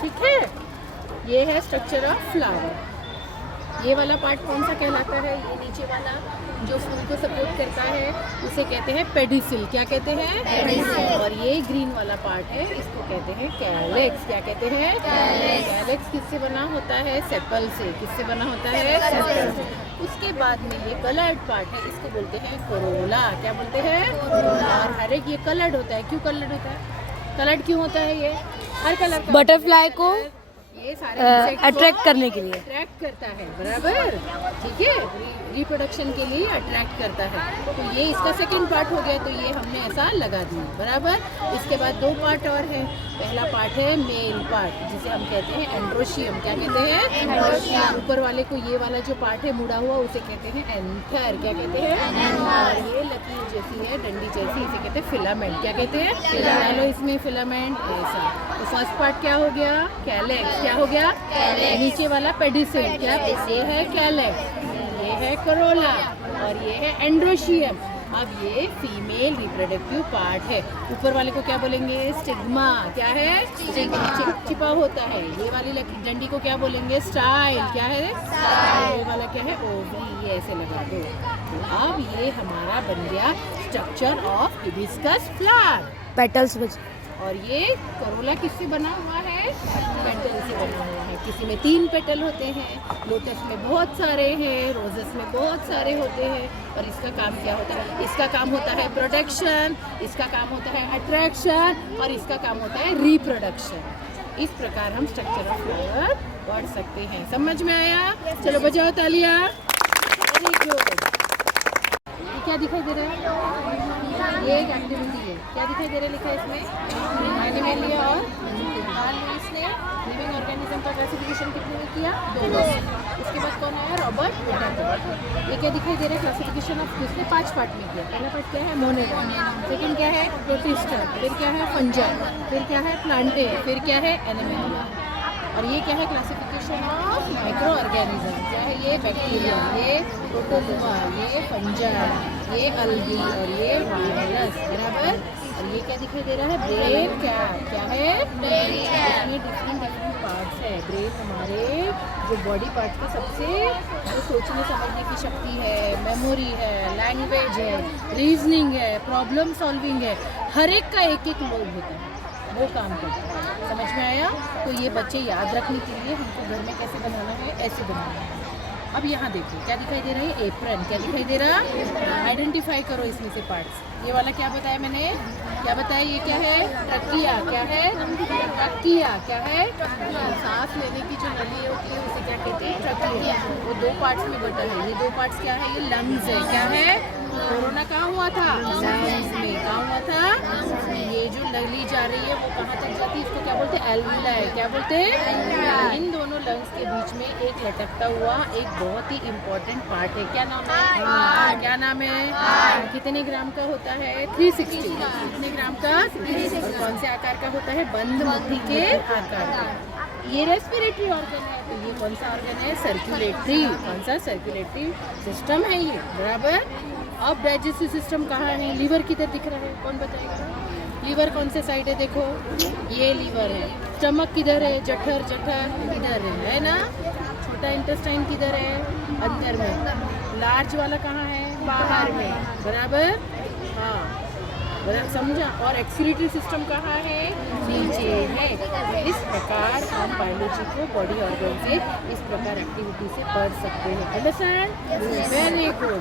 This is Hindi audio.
ठीक है, ये है स्ट्रक्चर ऑफ फ्लावर। ये वाला पार्ट कौन सा कहलाता है? ये नीचे वाला जो फूल को सपोर्ट करता है उसे कहते हैं पेडिसिल। क्या कहते हैं? पेडिसिल। और ये ग्रीन वाला पार्ट है, इसको कहते हैं कैलेक्स। क्या कहते हैं? कैलेक्स किससे बना होता है? सेपल से। किससे बना होता है? सेपल से। उसके बाद में ये कलर्ड पार्ट है, इसको बोलते हैं कोरोला। क्या बोलते हैं? और हर एक ये कलर्ड होता है। क्यों कलर्ड होता है? कलर्ड क्यों होता है? ये हर कलर का बटरफ्लाई को ये सारे अट्रैक्ट करने के लिए अट्रैक्ट करता है, बराबर, ठीक है, रिप्रोडक्शन के लिए अट्रैक्ट करता है। तो ये इसका सेकंड पार्ट हो गया, तो ये हमने ऐसा लगा दिया, बराबर। इसके बाद दो पार्ट और है। पहला पार्ट है मेल पार्ट, जिसे हम कहते हैं एंड्रोशियम। क्या कहते हैं? एंड्रोशियम। ऊपर वाले को ये वाला जो पार्ट है मुड़ा हुआ, उसे कहते हैं एंथर। क्या कहते हैं? और ये लकीर जैसी है, डंडी जैसी, इसे कहते हैं फिलामेंट। क्या कहते हैं? फिलामेंट। इसमें फिलामेंट ऐसा। तो फर्स्ट पार्ट क्या हो गया? कैलेक्स। क्या हो गया? नीचे वाला पेडिसिल। क्या? ये है कैलेक्स, ये है करोला और ये है एंड्रोशियम। अब ये फीमेल रिप्रोडक्टिव पार्ट है। ऊपर वाले को क्या बोलेंगे? स्टिग्मा। क्या है? चिपा होता है। ये वाली डंडी को क्या बोलेंगे? स्टाइल। क्या है? ये वाला क्या है? ओवरी। ये ऐसे लगा दो। तो अब ये हमारा बन गया structure of hibiscus flower. Petals बच। और ये करोला किससे बना हुआ है? पेटल से बना हुआ है। किसी में 3 पेटल होते हैं, लोटस में बहुत सारे हैं, रोजेस में बहुत सारे होते हैं। और इसका काम क्या होता है? इसका काम होता है प्रोटेक्शन, इसका काम होता है अट्रैक्शन और इसका काम होता है रिप्रोडक्शन। इस प्रकार हम स्ट्रक्चर ऑफ फ्लावर पढ़ सकते हैं। समझ में आया? चलो बजाओ तालियां। Very good. ये क्या दिखाई दे रहा है? ये एक एक्टिविटी है। क्या दिखाई दे रहा है लिखा है इसमें? एनिमल और इसने लिविंग ऑर्गेनिज्म का क्लासिफिकेशन कितने में किया? 2। उसके बाद कौन आया? Robert Whittaker. ये क्या दिखाई दे रहा है? क्लासिफिकेशन ऑफ किसने 5 पार्ट में किया। पहला पार्ट क्या है? मोनेरा। सेकंड क्या है? प्रोटिस्टा। फिर क्या है? फंजाई। फिर क्या है? प्लांटे। फिर क्या है? एनिमल। और ये क्या है? Classification of micro organism. क्या है? ये बैक्टीरिया, ये प्रोटोजोआ, ये फंजाई, ये अल्गी और ये वायरस, बराबर। और ये क्या दिखाई दे रहा है? Brain cap. क्या है? इसमें डिफरेंट पार्ट्स है। ब्रेन हमारे जो बॉडी पार्ट के सबसे जो सोचने समझने की शक्ति है, मेमोरी है, लैंग्वेज है, रीजनिंग है, प्रॉब्लम सॉल्विंग है, हर एक का एक एक लोब होता है, वो काम करता है। समझ में आया? तो ये बच्चे याद रखने के लिए हमको घर में कैसे बनाना है? ऐसे बनाना है। अब यहाँ देखिए क्या दिखाई दे रहा है? एप्रन। क्या दिखाई दे रहा? आइडेंटिफाई करो इसमें से पार्ट्स। ये वाला क्या बताया मैंने? क्या बताया? ये क्या है? ट्रकिया। क्या है? ट्रकिया। क्या है? सांस लेने की जो नली होती है उसे क्या कहते हैं? ट्रकिया। वो 2 पार्ट्स में बटा है। ये 2 पार्ट्स क्या है? ये लंग्स है। क्या है? कोरोना कहाँ हुआ था? लंग्स में। कहाँ हुआ था? ये जो नली जा रही है वो कहाँ तक जाती है? इसको क्या बोलते हैं? एल्विलाई। क्या बोलते हैं? इन दोनों लंग्स के बीच में एक लटकता हुआ एक बहुत ही इम्पोर्टेंट पार्ट है। क्या नाम है? क्या नाम है? कितने ग्राम का होता है? 360। कितने ग्राम का? और कौन से आकार का होता है? बंद मुट्ठी के आकार का। ये रेस्पिरेटरी ऑर्गन है। तो ये कौन सा ऑर्गन है? सर्कुलेटरी। कौन सा? सर्कुलेटरी सिस्टम है ये, बराबर। अब डाइजेस्टिव सिस्टम कहाँ है? लीवर किधर दिख रहा है? कौन बताएगा? लीवर कौन से साइड है? देखो ये लीवर है। स्टमक किधर है? जठर इधर है ना? छोटा इंटेस्टाइन किधर है? अंदर में। लार्ज वाला कहाँ है? बाहर में, बराबर। हाँ, बराबर, समझा? और एक्सक्रीटरी सिस्टम कहाँ है? नीचे है। इस प्रकार हम बायोलॉजी को बॉडी ऑर्गन से इस प्रकार एक्टिविटी से पढ़ सकते हैं। अंडरस्टैंड? Very good.